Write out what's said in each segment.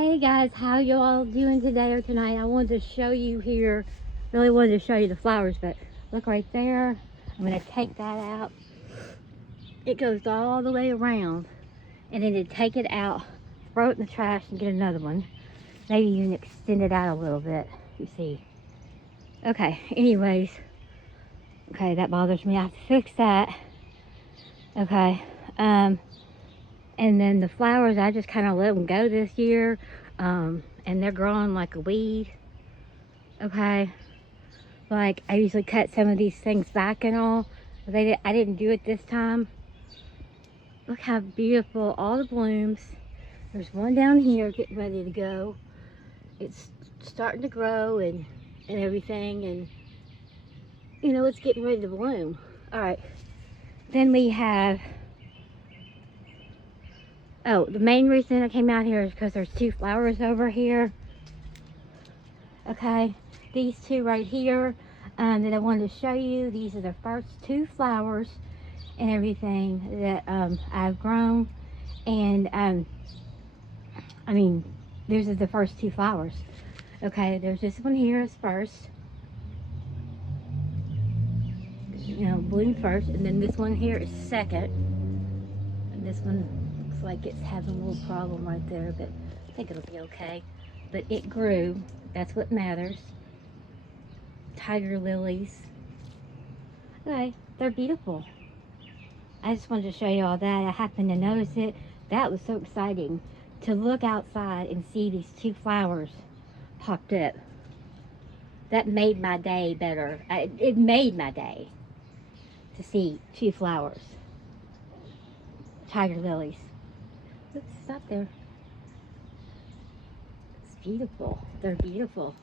Hey guys, how you all doing today or tonight? I wanted to show you here, really wanted to show you the flowers, but look right there. I'm going to take that out. It goes all the way around, and then to take it out, throw it in the trash and get another one. Maybe even extend it out a little bit, you see. Okay, anyways. Okay, that bothers me. I have to fix that. Okay, and then the flowers, I just kind of let them go this year. And they're growing like a weed. Okay, like I usually cut some of these things back and all. I didn't do it this time. Look how beautiful all the blooms. There's one down here getting ready to go. It's starting to grow and everything, and you know, it's getting ready to bloom. All right, then we have, oh, the main reason I came out here is because there's two flowers over here. Okay, these two right here that I wanted to show you. These are the first two flowers and everything that I've grown, and I mean, these are the first two flowers. Okay, there's this one here is first, you know, bloom first, and then this one here is second, and this one looks like it's having a little problem right there, but I think it'll be okay. But it grew, that's what matters. Tiger lilies. Okay, they're beautiful. I just wanted to show you all that. I happened to notice it. That was so exciting to look outside and see these two flowers popped up. That made my day better. It made my day to see two flowers. Tiger lilies. Oops, stop there. It's beautiful. They're beautiful.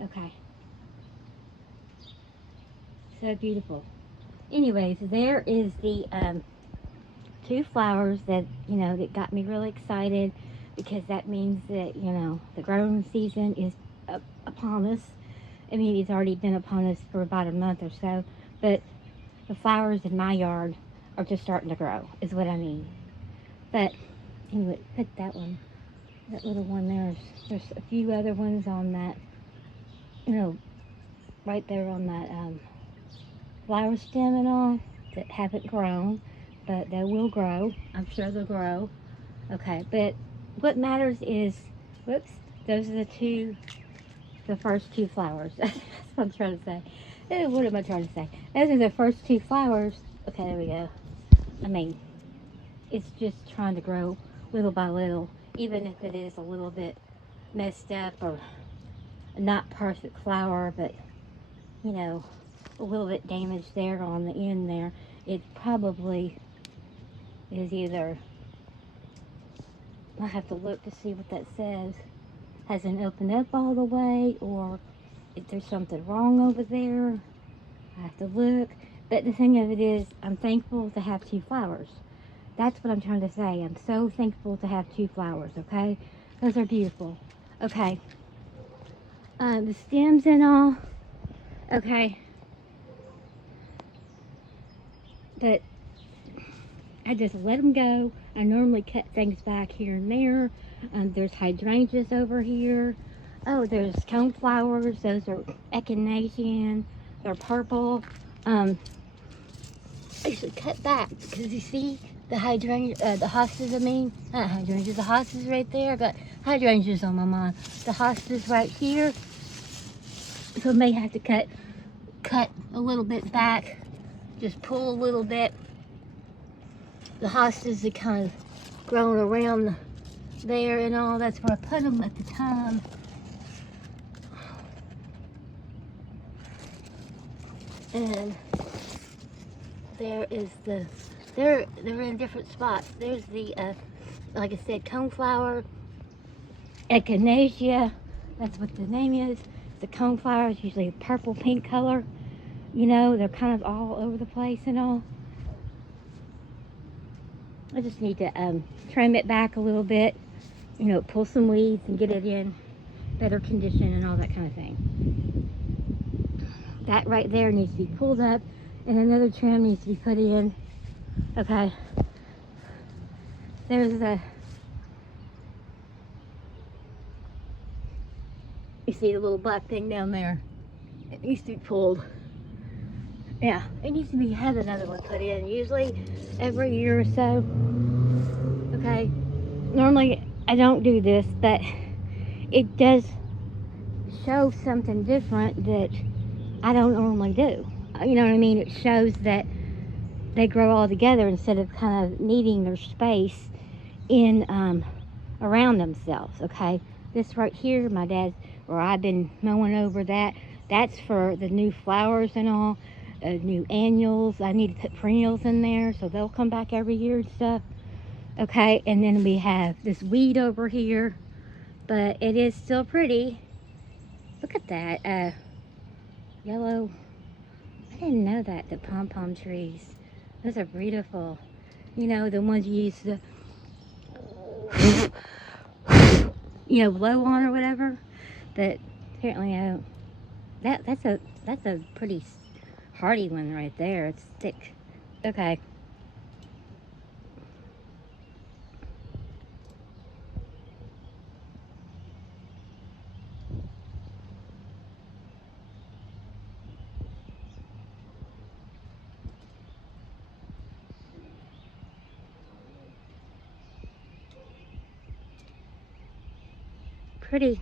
Okay. So beautiful. Anyways, there is the two flowers that, you know, that got me really excited, because that means that, you know, the growing season is upon us. I mean, it's already been upon us for about a month or so, but the flowers in my yard are just starting to grow, is what I mean. But anyway, put that one, that little one there. There's a few other ones on that, you know, right there on that flower stem and all, that haven't grown, but they will grow. I'm sure they'll grow. Okay, but what matters is, whoops, those are the first two flowers. That's what I'm trying to say. What am I trying to say? Those are the first two flowers. Okay, there we go. I mean, it's just trying to grow little by little, even if it is a little bit messed up or not perfect flower, but you know, a little bit damaged there on the end there. It probably is either, I have to look to see what that says, hasn't opened up all the way, or if there's something wrong over there. I have to look. But the thing of it is, I'm thankful to have two flowers. That's what I'm trying to say. I'm so thankful to have two flowers, okay? Those are beautiful. Okay. The stems and all, okay. But I just let them go. I normally cut things back here and there. There's hydrangeas over here. Oh, there's coneflowers. Those are echinacea. They're purple. I should cut back, because you see the hydrangea, the hostas. I mean, not hydrangeas. The hostas right there. I got hydrangeas on my mind. The hostas right here. So I may have to cut a little bit back. Just pull a little bit. The hostas are kind of growing around there and all. That's where I put them at the time. And there is the, they're in different spots. There's the, like I said, coneflower, echinacea. That's what the name is. The coneflower is usually a purple pink color. You know, they're kind of all over the place and all. I just need to trim it back a little bit, you know, pull some weeds and get it in better condition and all that kind of thing. That right there needs to be pulled up, and another trim needs to be put in. Okay. There's the see the little black thing down there? It needs to be pulled. Yeah, it needs to be, have another one put in, usually every year or so. Okay, normally I don't do this, but it does show something different that I don't normally do. You know what I mean? It shows that they grow all together instead of kind of needing their space in around themselves. Okay, this right here, my dad's, or I've been mowing over that. That's for the new flowers and all, new annuals. I need to put perennials in there so they'll come back every year and stuff. Okay, and then we have this weed over here, but it is still pretty. Look at that yellow. I didn't know that, the pom-pom trees. Those are beautiful. You know, the ones you use to, you know, blow on or whatever. But apparently I don't. That's a pretty hardy one right there. It's thick. Okay. Pretty.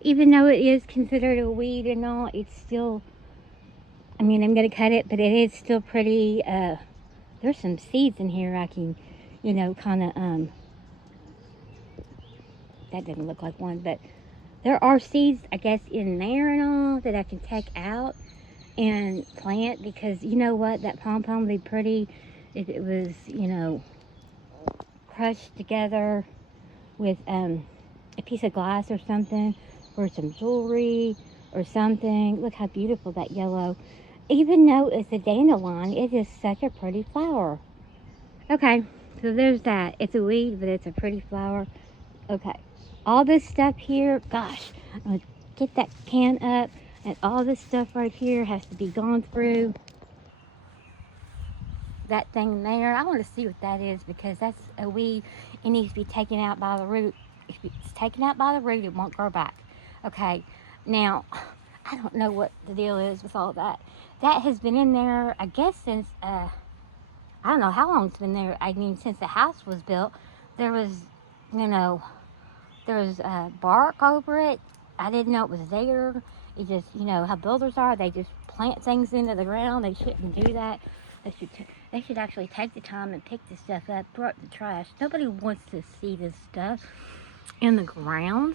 Even though it is considered a weed and all, it's still, I mean, I'm going to cut it, but it is still pretty. There's some seeds in here I can, you know, kind of, that didn't look like one, but there are seeds, I guess, in there and all that I can take out and plant, because you know what, that pom-pom would be pretty if it was, you know, crushed together with a piece of glass or something, or some jewelry or something. Look how beautiful that yellow. Even though it's a dandelion, it is such a pretty flower. Okay, so there's that. It's a weed, but it's a pretty flower. Okay, all this stuff here, gosh, I'm gonna get that can up, and all this stuff right here has to be gone through. That thing there, I want to see what that is, because that's a weed. It needs to be taken out by the root. If it's taken out by the root, it won't grow back. Okay, now I don't know what the deal is with all that. That has been in there, I guess, since I don't know how long it's been there. I mean, since the house was built. There was, you know, there was bark over it. I didn't know it was there. It just, you know how builders are. They just plant things into the ground. They shouldn't do that. They should actually take the time and pick this stuff up, throw it in the trash. Nobody wants to see this stuff in the ground.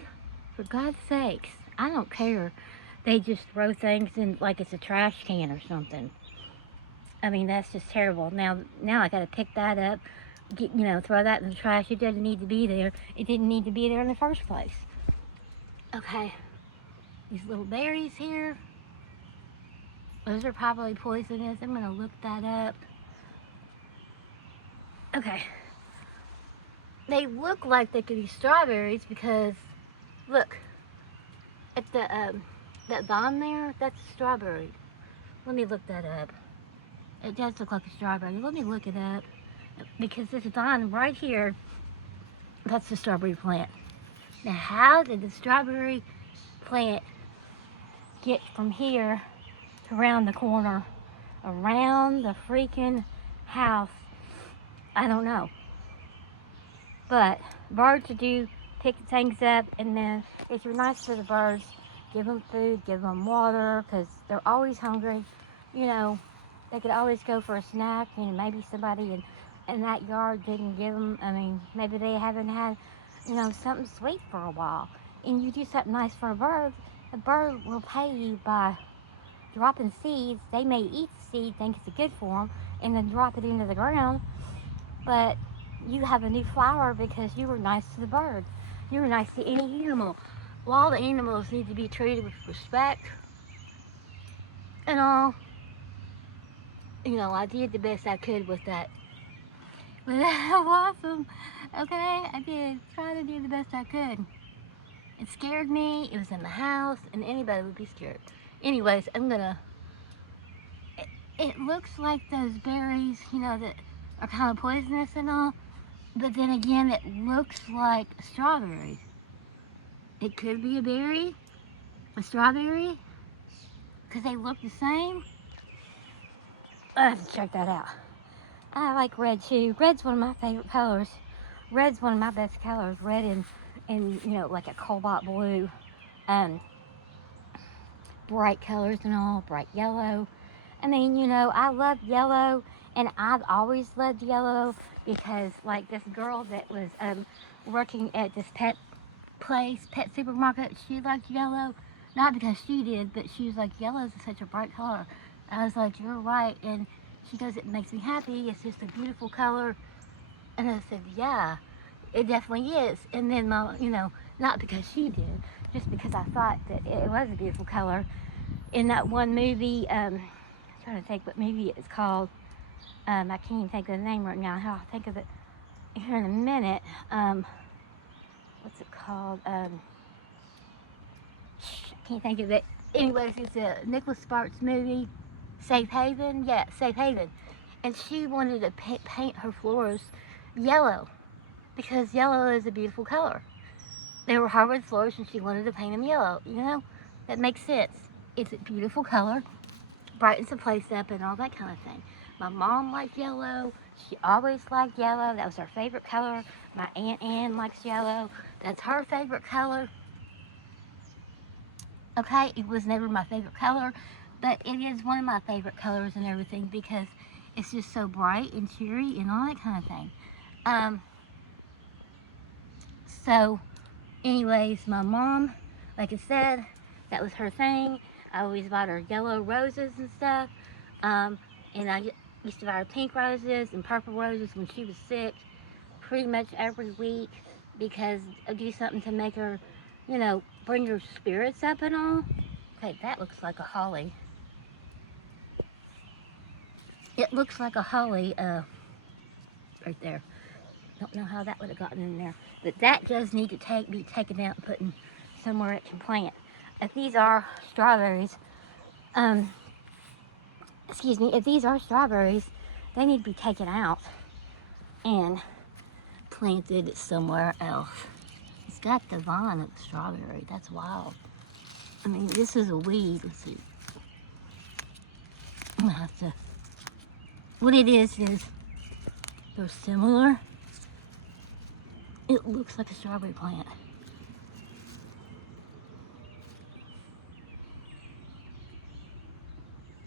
For God's sakes, I don't care. They just throw things in like it's a trash can or something. I mean, that's just terrible. Now I got to pick that up, you know, throw that in the trash. It doesn't need to be there. It didn't need to be there in the first place. Okay, these little berries here, those are probably poisonous. I'm gonna look that up. Okay, they look like they could be strawberries because look at the that vine there. That's a strawberry. Let me look that up. It does look like a strawberry. Let me look it up, because this vine right here, that's the strawberry plant. Now, how did the strawberry plant get from here to around the corner, around the freaking house? I don't know. But birds do pick things up, and then if you're nice to the birds, give them food, give them water, because they're always hungry. You know, they could always go for a snack, and maybe somebody in that yard didn't give them, I mean, maybe they haven't had, you know, something sweet for a while. And you do something nice for a bird will pay you by dropping seeds. They may eat the seed, think it's good for them, and then drop it into the ground. But you have a new flower because you were nice to the bird. You were nice to any animal. Well, all the animals need to be treated with respect and all. You know, I did the best I could with that. But that was awesome. Okay, I did try to do the best I could. It scared me. It was in the house, and anybody would be scared. Anyways, I'm gonna. It looks like those berries, you know, that are kind of poisonous and all. But then again, it looks like strawberries. It could be a berry. a strawberry, because they look the same. I have to check that out. I like red too. Red's one of my favorite colors. Red's one of my best colors. Red and you know, like a cobalt blue. Bright colors and all, bright yellow. I mean, you know, I love yellow, and I've always loved yellow because, like, this girl that was working at this pet supermarket, she liked yellow. Not because she did, but she was like, yellow is such a bright color. I was like, you're right. And she goes, it makes me happy. It's just a beautiful color. And I said, yeah, it definitely is. And then, you know, not because she did, just because I thought that it was a beautiful color. In that one movie, I'm trying to think what movie it's called. I can't even think of the name right now. I'll think of it here in a minute. What's it called? I can't think of it. Anyways, it's a Nicholas Sparks movie, Safe Haven. Yeah, Safe Haven. And she wanted to paint her floors yellow because yellow is a beautiful color. They were hardwood floors and she wanted to paint them yellow. You know, that makes sense. It's a beautiful color, brightens the place up and all that kind of thing. My mom liked yellow. She always liked yellow. That was her favorite color. My Aunt Ann likes yellow. That's her favorite color. Okay, it was never my favorite color, but it is one of my favorite colors and everything because it's just so bright and cheery and all that kind of thing. So, anyways, my mom, like I said, that was her thing. I always bought her yellow roses and stuff. And I used to buy her pink roses and purple roses when she was sick pretty much every week because I do something to make her, you know, bring her spirits up and all. Okay, that looks like a holly. It looks like a holly right there. Don't know how that would have gotten in there. But that does need to be taken out and put in somewhere it can plant. If these are strawberries, excuse me, if these are strawberries, they need to be taken out and planted somewhere else. It's got the vine of the strawberry. That's wild. I mean, this is a weed. Let's see. I'm gonna have to. What it is they're similar. It looks like a strawberry plant.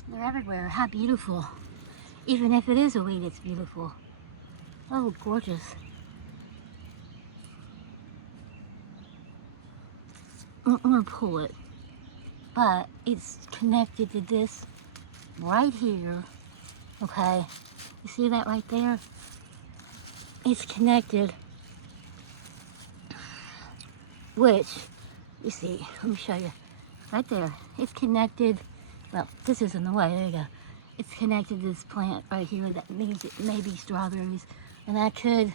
They're everywhere. How beautiful. Even if it is a weed, it's beautiful. Oh, gorgeous. I'm gonna pull it, but it's connected to this right here. Okay, you see that right there? It's connected, which, you see, let me show you. Right there, it's connected. Well, this is in the way, there you go. It's connected to this plant right here. That means it may be strawberries. And I could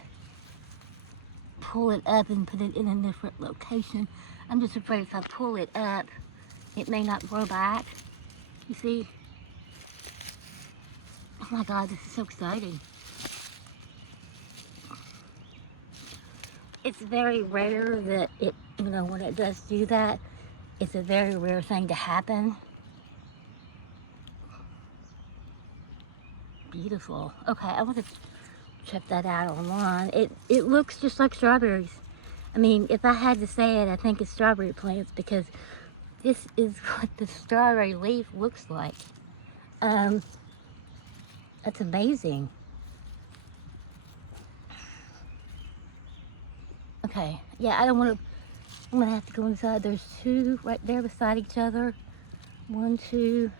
pull it up and put it in a different location. I'm just afraid if I pull it up, it may not grow back. You see? Oh my God, this is so exciting. It's very rare that it, you know, when it does do that, it's a very rare thing to happen. Beautiful. Okay, I want to check that out online. It looks just like strawberries. I mean, if I had to say it, I think it's strawberry plants because this is what the strawberry leaf looks like. That's amazing. Okay, yeah, I don't want to, I'm going to have to go inside. There's two right there beside each other. 1, 2,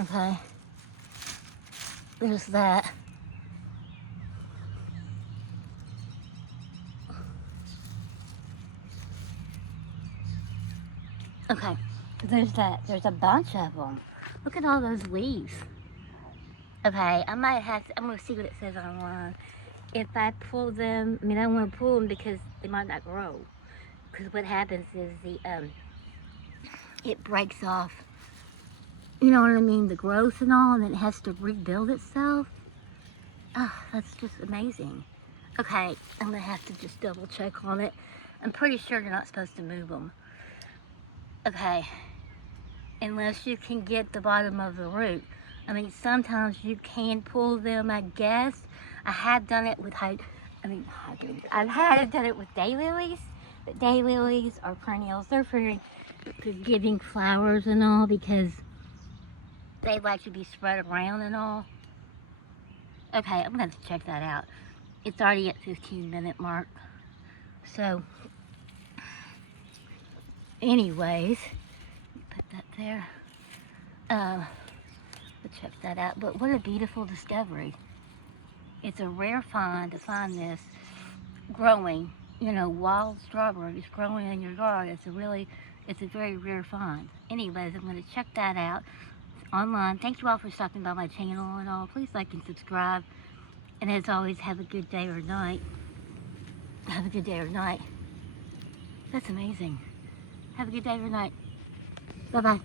okay. There's that. Okay, there's that. There's a bunch of them. Look at all those leaves. Okay, I might have to, I'm going to see what it says online. If I pull them, I mean, I don't want to pull them because they might not grow. Because what happens is it breaks off, you know what I mean, the growth and all, and then it has to rebuild itself. Oh, that's just amazing. Okay, I'm going to have to just double check on it. I'm pretty sure you're not supposed to move them. Okay, unless you can get the bottom of the root. I mean, sometimes you can pull them, I guess. I have done it with I've had done it with daylilies, but daylilies are perennials. They're very forgiving flowers and all because they like to be spread around and all. Okay, I'm gonna have to check that out. It's already at 15-minute mark. So, anyways, put that there. Let's check that out. But what a beautiful discovery. It's a rare find to find this growing, you know, wild strawberries growing in your yard. It's a very rare find. Anyways, I'm going to check that out online. Thank you all for stopping by my channel and all. Please like and subscribe. And as always, have a good day or night. Have a good day or night. That's amazing. Have a good day or night. Bye-bye.